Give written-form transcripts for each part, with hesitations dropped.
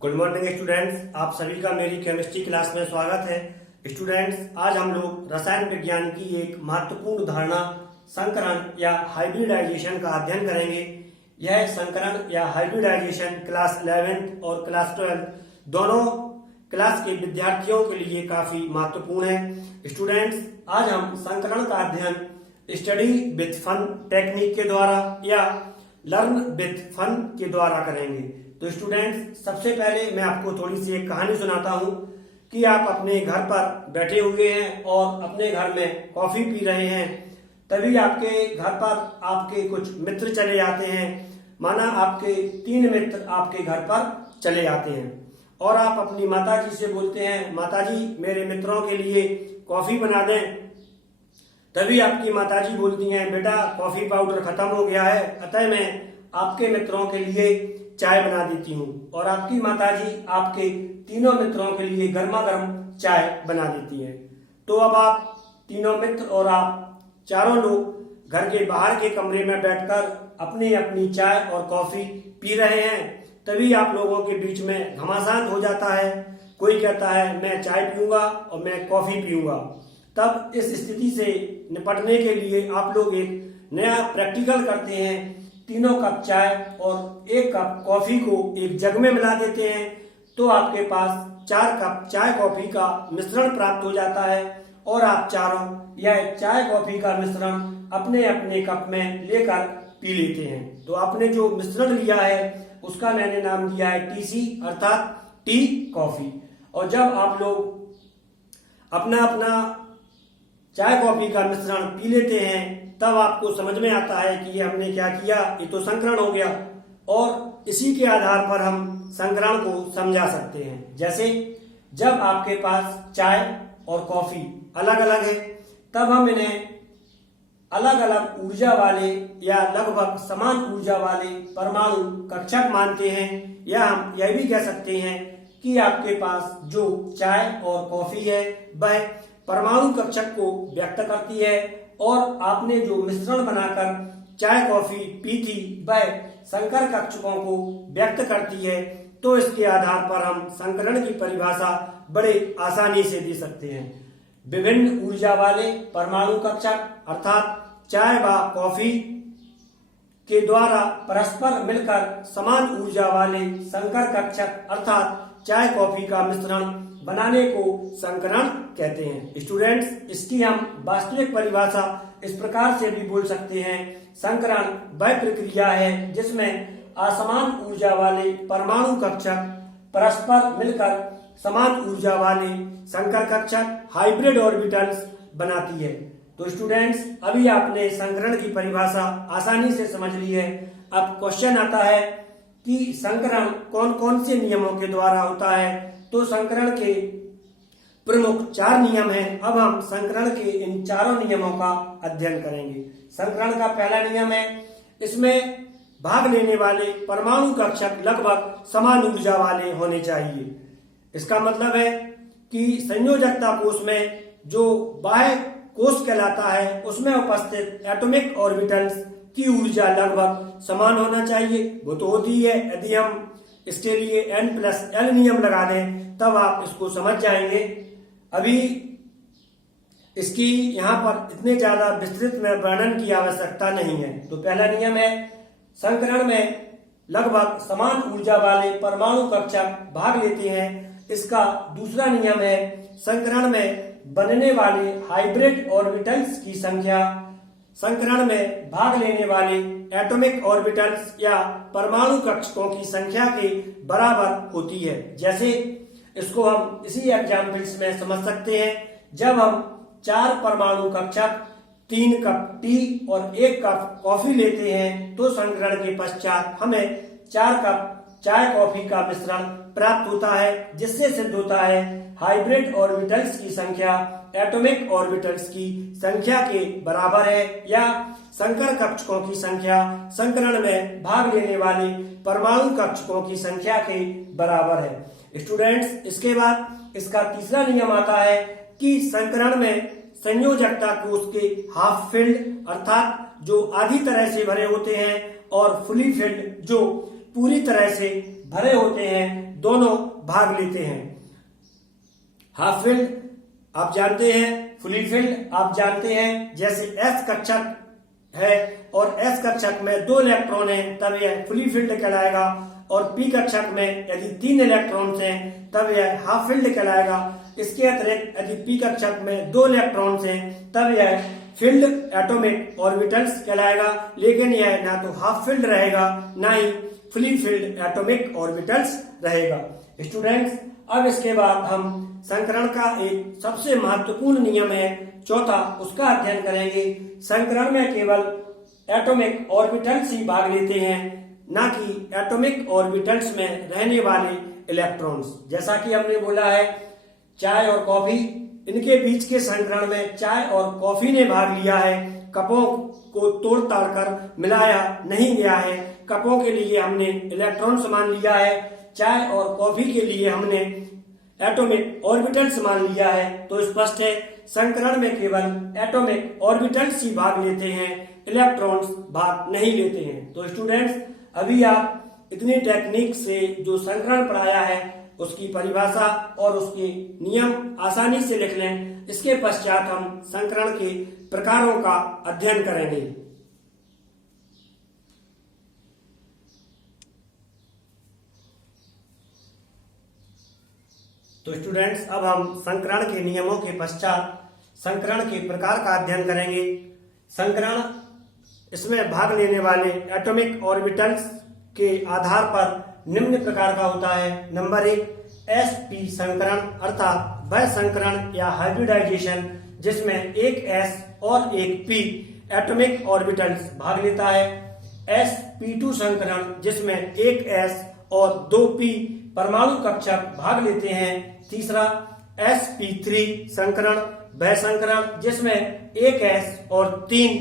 Good morning students, आप सभी का मेरी केमिस्ट्री क्लास में स्वागत है। स्टूडेंट्स, आज हम लोग रसायन विज्ञान की एक महत्वपूर्ण धारणा संकरण या हाइब्रिडाइजेशन का अध्ययन करेंगे। यह संकरण या हाइब्रिडाइजेशन क्लास 11th और क्लास 12 दोनों क्लास के विद्यार्थियों के लिए काफी महत्वपूर्ण है। स्टूडेंट्स, आज हम संकरण का अध्ययन स्टडी विथ फन टेक्निक के द्वारा या लर्न विथ फन के द्वारा करेंगे। तो स्टूडेंट्स, सबसे पहले मैं आपको थोड़ी सी एक कहानी सुनाता हूँ कि आप अपने घर पर बैठे हुए हैं और अपने घर में कॉफी पी रहे हैं। तभी आपके घर पर आपके कुछ मित्र चले आते हैं। माना आपके 3 मित्र आपके घर पर चले आते हैं और आप अपनी माताजी से बोलते हैं, माताजी मेरे मित्रों के लिए कॉफी बना दें। तभी आपकी माताजी बोलती हैं, बेटा कॉफी पाउडर खत्म हो गया है, अतः मैं आपके मित्रों के लिए चाय बना देती हूँ। और आपकी माताजी आपके तीनों मित्रों के लिए गर्मा गर्म चाय बना देती है। तो अब आप तीनों मित्र और आप चारों लोग घर के बाहर के कमरे में बैठकर अपनी अपनी चाय और कॉफी पी रहे हैं। तभी आप लोगों के बीच में घमासान हो जाता है। कोई कहता है मैं चाय पीऊंगा और मैं कॉफी पीऊंगा। तब इस स्थिति से निपटने के लिए आप लोग एक नया प्रैक्टिकल करते हैं। 3 कप चाय और 1 कप कॉफी को एक जग में मिला देते हैं, तो आपके पास 4 कप चाय कॉफी का मिश्रण प्राप्त हो जाता है और आप चारों यह चाय कॉफी का मिश्रण अपने अपने कप में लेकर पी लेते हैं। तो आपने जो मिश्रण लिया है उसका मैंने नाम दिया है टीसी, अर्थात टी कॉफी। और जब आप लोग अपना अपना चाय कॉफी का मिश्रण पी लेते हैं तब आपको समझ में आता है कि ये हमने क्या किया, ये तो संकरण हो गया। और इसी के आधार पर हम संकरण को समझा सकते हैं। जैसे जब आपके पास चाय और कॉफी अलग अलग है तब हम इन्हें अलग अलग ऊर्जा वाले या लगभग समान ऊर्जा वाले परमाणु कक्षक मानते हैं। या हम यह भी कह सकते हैं कि आपके पास जो चाय और कॉफी है वह परमाणु कक्षक को व्यक्त करती है और आपने जो मिश्रण बनाकर चाय कॉफी पी थी वह संकर कक्षकों को व्यक्त करती है। तो इसके आधार पर हम संकरण की परिभाषा बड़े आसानी से दे सकते हैं। विभिन्न ऊर्जा वाले परमाणु कक्षक अर्थात चाय व कॉफी के द्वारा परस्पर मिलकर समान ऊर्जा वाले संकर कक्षक अर्थात चाय कॉफी का मिश्रण बनाने को संकरण कहते हैं। स्टूडेंट्स, इसकी हम वास्तविक परिभाषा इस प्रकार से भी बोल सकते हैं, संकरण वह प्रक्रिया है जिसमें असमान ऊर्जा वाले परमाणु कक्षक परस्पर मिलकर समान ऊर्जा वाले संकर कक्षक हाइब्रिड ऑर्बिटल्स बनाती है। तो स्टूडेंट्स, अभी आपने संकरण की परिभाषा आसानी से समझ ली है। अब क्वेश्चन आता है कि संकरण कौन कौन से नियमों के द्वारा होता है। तो संकरण के प्रमुख 4 नियम हैं। अब हम संकरण के इन चारों नियमों का अध्ययन करेंगे। संकरण का पहला नियम है, इसमें भाग लेने वाले परमाणु कक्षक लगभग समान ऊर्जा वाले होने चाहिए। इसका मतलब है कि संयोजकता कोष में जो बाह्य कोष कहलाता है उसमें उपस्थित एटॉमिक ऑर्बिटल्स की ऊर्जा लगभग समान होना चाहिए। वो तो होती है। यदि हम इसके लिए N+L नियम लगा दें तब आप इसको समझ जाएंगे। अभी इसकी यहाँ पर इतने ज्यादा विस्तृत में वर्णन की आवश्यकता नहीं है। तो पहला नियम है, संकरण में लगभग समान ऊर्जा वाले परमाणु कक्षक भाग लेते हैं। इसका दूसरा नियम है, संकरण में बनने वाले हाइब्रिड ऑर्बिटल्स की संख्या संकरण में भाग लेने वाले एटॉमिक ऑर्बिटल्स या परमाणु कक्षकों की संख्या के बराबर होती है। जैसे इसको हम इसी एग्जाम्पल्स में समझ सकते हैं। जब हम 4 परमाणु कक्षक 3 कप टी और 1 कप कॉफी लेते हैं तो संकरण के पश्चात हमें 4 कप चाय कॉफी का मिश्रण प्राप्त होता है, जिससे सिद्ध होता है हाइब्रिड ऑर्बिटल्स की संख्या एटॉमिक ऑर्बिटल्स की संख्या के बराबर है या संकर कक्षकों की संख्या संकरण में भाग लेने वाले परमाणु कक्षकों की संख्या के बराबर है। स्टूडेंट्स, इसके बाद इसका तीसरा नियम आता है कि संकरण में संयोजकता कोष के हाफ फिल्ड अर्थात जो आधी तरह से भरे होते हैं और फुली फिल्ड जो पूरी तरह से भरे होते हैं, दोनों भाग लेते हैं। हाफ फिल्ड आप जानते हैं, फुली फिल्ड आप जानते हैं। जैसे एस कक्षक है और एस कक्षक में 2 इलेक्ट्रॉन हैं तब यह फुली फिल्ड कहलाएगा, और पी कक्षक में यदि 3 इलेक्ट्रॉन्स हैं तब यह हाफ फिल्ड कहलाएगा। इसके अतिरिक्त यदि पी कक्षक में 2 इलेक्ट्रॉन्स हैं तब यह फिल्ड एटॉमिक ऑर्बिटल्स कहलाएगा, लेकिन यह ना तो हाफ फिल्ड रहेगा ना ही फुली फिल्ड एटॉमिक ऑर्बिटल्स रहेगा। स्टूडेंट्स, अब इसके बाद हम संकरण का एक सबसे महत्वपूर्ण नियम है चौथा, उसका अध्ययन करेंगे। संकरण में केवल एटॉमिक ऑर्बिटल्स ही भाग लेते हैं, ना कि एटॉमिक ऑर्बिटल्स में रहने वाले इलेक्ट्रॉन्स। जैसा कि हमने बोला है, चाय और कॉफी, इनके बीच के संकरण में चाय और कॉफी ने भाग लिया है, कपों को तोड़ ताड़ कर मिलाया नहीं गया है। कपों के लिए हमने इलेक्ट्रॉन्स मान लिया है, चाय और कॉफी के लिए हमने एटॉमिक ऑर्बिटल्स मान लिया है। तो स्पष्ट है, संकरण में केवल एटॉमिक ऑर्बिटल्स ही भाग लेते हैं, इलेक्ट्रॉन्स भाग नहीं लेते हैं। तो स्टूडेंट्स, अभी आप इतनी टेक्निक से जो संकरण पढ़ाया है उसकी परिभाषा और उसके नियम आसानी से लिख लें। इसके पश्चात हम संकरण के प्रकारों का अध्ययन करेंगे। तो स्टूडेंट्स, अब हम संकरण के नियमों के पश्चात संकरण के प्रकार का अध्ययन करेंगे। संकरण, इसमें भाग लेने वाले एटॉमिक ऑर्बिटल्स के आधार पर निम्न प्रकार का होता है। नंबर 1, sp संकरण, अर्थात वह संकरण या हाइब्रिडाइजेशन जिसमें एक s और एक p एटॉमिक ऑर्बिटल्स भाग लेता है। sp2 संकरण, जिसमें एक s और 2 p परमाणु कक्षक भाग लेते हैं। तीसरा, sp3 संकरण, वह संकरण जिसमें एक s और 3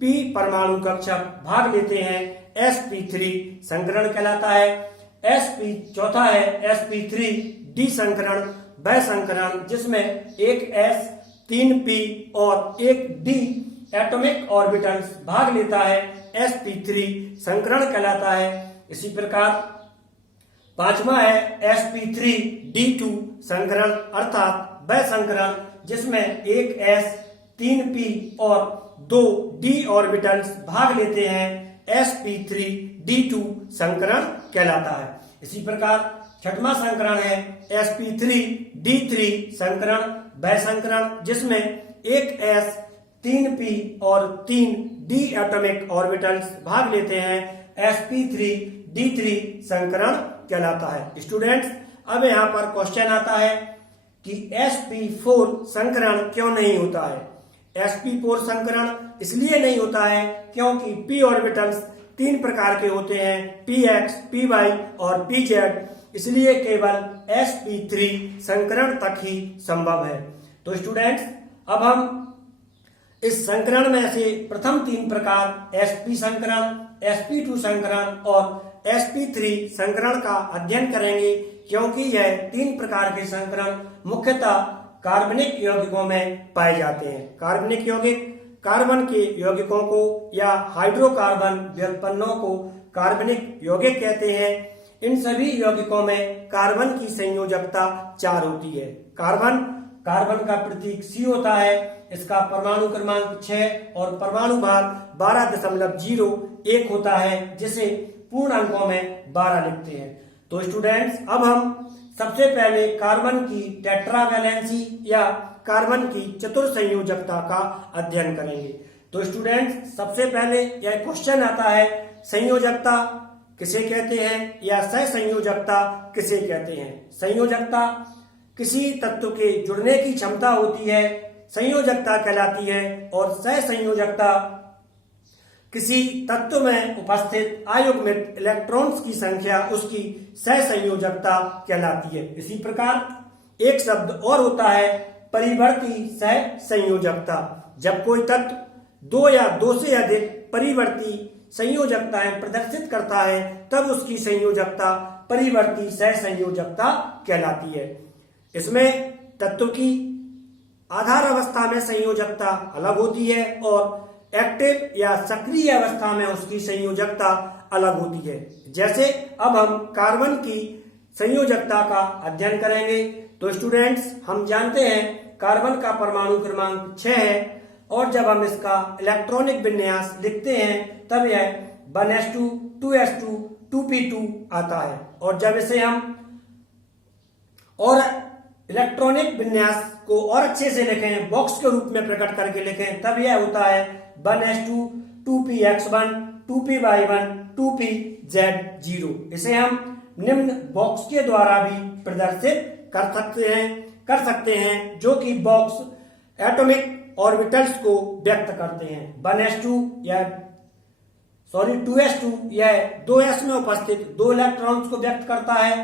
p परमाणु कक्षक भाग लेते हैं, sp3 संकरण कहलाता है। चौथा है sp3d संकरण, वह संकरण जिसमें एक s, 3 p और एक d एटॉमिक ऑर्बिटल्स भाग लेता है, sp3 संकरण कहलाता है। इसी प्रकार पांचवा है sp3d2 संकरण, अर्थात वह संकरण जिसमें एक s, 3 p और 2 d ऑर्बिटल्स भाग लेते हैं, sp3d2 संकरण कहलाता है। इसी प्रकार छठवां संकरण है sp3d3 संकरण, वह संकरण जिसमें एक s, 3 p और 3 d एटॉमिक ऑर्बिटल्स भाग लेते हैं, sp3d3 संकरण कहलाता है। स्टूडेंट्स, अब यहाँ पर क्वेश्चन आता है कि sp4 संकरण क्यों नहीं होता है। sp4 संकरण इसलिए नहीं होता है क्योंकि p ऑर्बिटल्स 3 प्रकार के होते हैं, px, py और pz, इसलिए केवल sp3 संकरण तक ही संभव है। तो स्टूडेंट्स, अब हम इस संकरण में से प्रथम 3 प्रकार sp संकरण, sp2 संकरण और sp3 संकरण का अध्ययन करेंगे, क्योंकि यह 3 प्रकार के संकरण मुख्यतः कार्बनिक यौगिकों में पाए जाते हैं। कार्बनिक यौगिक कार्बन के यौगिकों को या हाइड्रोकार्बन व्युत्पन्नों को कार्बनिक यौगिक कहते हैं। इन सभी यौगिकों में कार्बन की संयोजकता 4 होती है। कार्बन का प्रतीक C होता है, इसका परमाणु क्रमांक 6 और परमाणु भार 12.01 होता है, जिसे पूर्ण अंकों में 12 लिखते हैं। तो स्टूडेंट्स, अब हम सबसे पहले कार्बन की टेट्रावैलेंसी या कार्बन की चतुर्संयोजकता का अध्ययन करेंगे। तो स्टूडेंट्स, सबसे पहले यह क्वेश्चन आता है, संयोजकता किसे कहते हैं या सहसंयोजकता किसे कहते हैं। संयोजकता किसी तत्व के जुड़ने की क्षमता होती है, संयोजकता कहलाती है, और सहसंयोजकता किसी तत्व में उपस्थित अयुग्मित इलेक्ट्रॉन्स की संख्या उसकी सहसंयोजकता कहलाती है। इसी प्रकार एक शब्द और होता है परिवर्ती सहसंयोजकता। जब कोई तत्व 2 या 2 से अधिक परिवर्ती संयोजकताएं प्रदर्शित करता है तब उसकी संयोजकता परिवर्ती सहसंयोजकता कहलाती है। इसमें तत्व की आधार अवस्था में संयोजकता अलग होती है और एक्टिव या सक्रिय अवस्था में उसकी संयोजकता अलग होती है। जैसे अब हम कार्बन की संयोजकता का अध्ययन करेंगे। तो स्टूडेंट्स, हम जानते हैं कार्बन का परमाणु क्रमांक 6 है और जब हम इसका इलेक्ट्रॉनिक विन्यास लिखते हैं तब यह 1s2 2s2 2p2 आता है। और जब इसे हम और इलेक्ट्रॉनिक विन्यास को और अच्छे से लिखें, बॉक्स के रूप में प्रकट करके लिखें, तब यह होता है 1s2 2px1 2py1 2pz0। इसे हम निम्न बॉक्स के द्वारा भी प्रदर्शित कर सकते हैं जो कि बॉक्स एटॉमिक ऑर्बिटल्स को व्यक्त करते हैं। 2s2 यह 2s में उपस्थित 2 इलेक्ट्रॉन्स को व्यक्त करता है।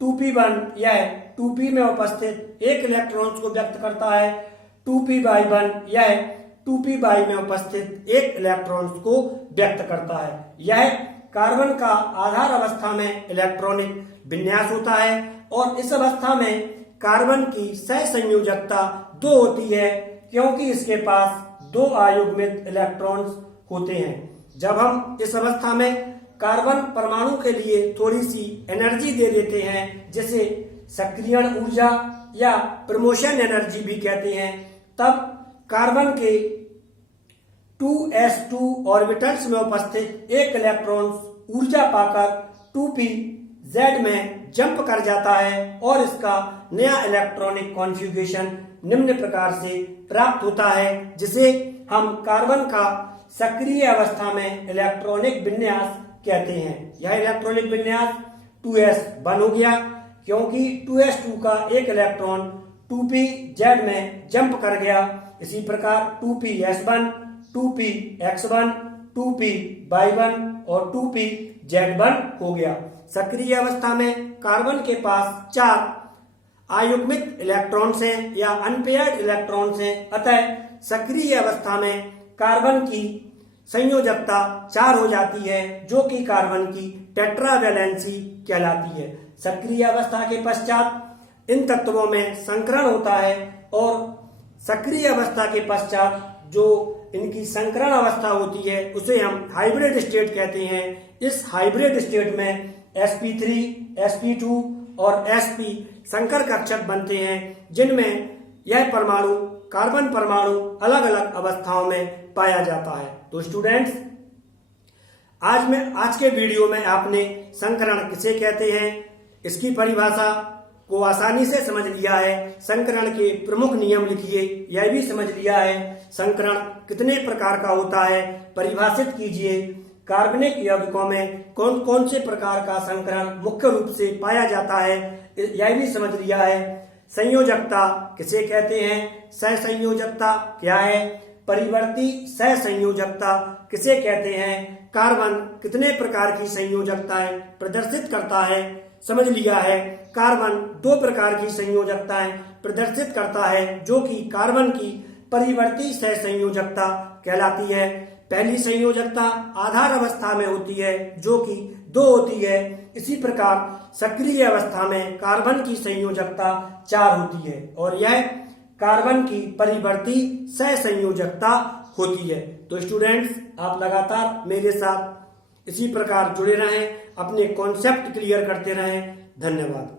2p1 यह 2p में उपस्थित 1 इलेक्ट्रॉन्स को व्यक्त करता है। 2py1 यह 2py में उपस्थित 1 इलेक्ट्रॉन्स को व्यक्त करता है। यह कार्बन का आधार अवस्था में इलेक्ट्रॉनिक विन्यास होता है और इस अवस्था में कार्बन की सहसंयोजकता 2 होती है क्योंकि इसके पास 2 अयुग्मित इलेक्ट्रॉन्स होते हैं। जब हम इस अवस्था में कार्बन परमाणु के लिए थोड़ी सी एनर्जी दे देते हैं, जिसे सक्रियण ऊर्जा या प्रमोशन एनर्जी भी कहते हैं, तब कार्बन के 2s2 ऑर्बिटल्स में उपस्थित 1 इलेक्ट्रॉन ऊर्जा पाकर 2pz में जंप कर जाता है और इसका नया इलेक्ट्रॉनिक कॉन्फ़िगरेशन निम्न प्रकार से प्राप्त होता है, जिसे हम कार्बन का सक्रिय अवस्था में इलेक्ट्रॉनिक विन्यास कहते हैं। यह इलेक्ट्रॉनिक विन्यास 2s1 हो गया क्योंकि 2s2 का 1 इलेक्ट्रॉन 2pz में जंप कर गया। इसी प्रकार 2ps1 2px1 2py1 और 2pz1 हो गया। सक्रिय अवस्था में कार्बन के पास 4 अयुग्मित इलेक्ट्रॉन्स हैं या अनपेयर्ड इलेक्ट्रॉन्स हैं, अतः सक्रिय अवस्था में कार्बन की संयोजकता 4 हो जाती है जो कि कार्बन की टेट्रावैलेंसी कहलाती है। सक्रिय अवस्था के पश्चात इन तत्वों में संकरण होता है और सक्रिय अवस्था के पश्चात जो इनकी संकरण अवस्था होती है उसे हम हाइब्रिड स्टेट कहते हैं। इस हाइब्रिड स्टेट में sp3, sp2 और sp संकर कक्षक बनते हैं, जिनमें यह परमाणु कार्बन परमाणु अलग अलग अवस्थाओं में पाया जाता है। तो स्टूडेंट्स, आज के वीडियो में आपने संकरण किसे कहते हैं इसकी परिभाषा को आसानी से समझ लिया है। संकरण के प्रमुख नियम लिखिए, यह भी समझ लिया है। संकरण कितने प्रकार का होता है परिभाषित कीजिए। कार्बनिक यौगिकों में कौन कौन से प्रकार का संकरण मुख्य रूप से पाया जाता है यह भी समझ लिया है। संयोजकता किसे कहते हैं, सहसंयोजकता क्या है, परिवर्ती सहसंयोजकता किसे कहते हैं, कार्बन कितने प्रकार की संयोजकताएं प्रदर्शित करता है समझ लिया है। कार्बन 2 प्रकार की संयोजकताएं प्रदर्शित करता है जो कि कार्बन की परिवर्ती सहसंयोजकता कहलाती है। पहली संयोजकता आधार अवस्था में होती है जो कि 2 होती है। इसी प्रकार सक्रिय अवस्था में कार्बन की संयोजकता 4 होती है और यह कार्बन की परिवर्ती सहसंयोजकता होती है। तो स्टूडेंट्स, आप लगातार मेरे साथ इसी प्रकार जुड़े रहें, अपने कॉन्सेप्ट क्लियर करते रहें। धन्यवाद।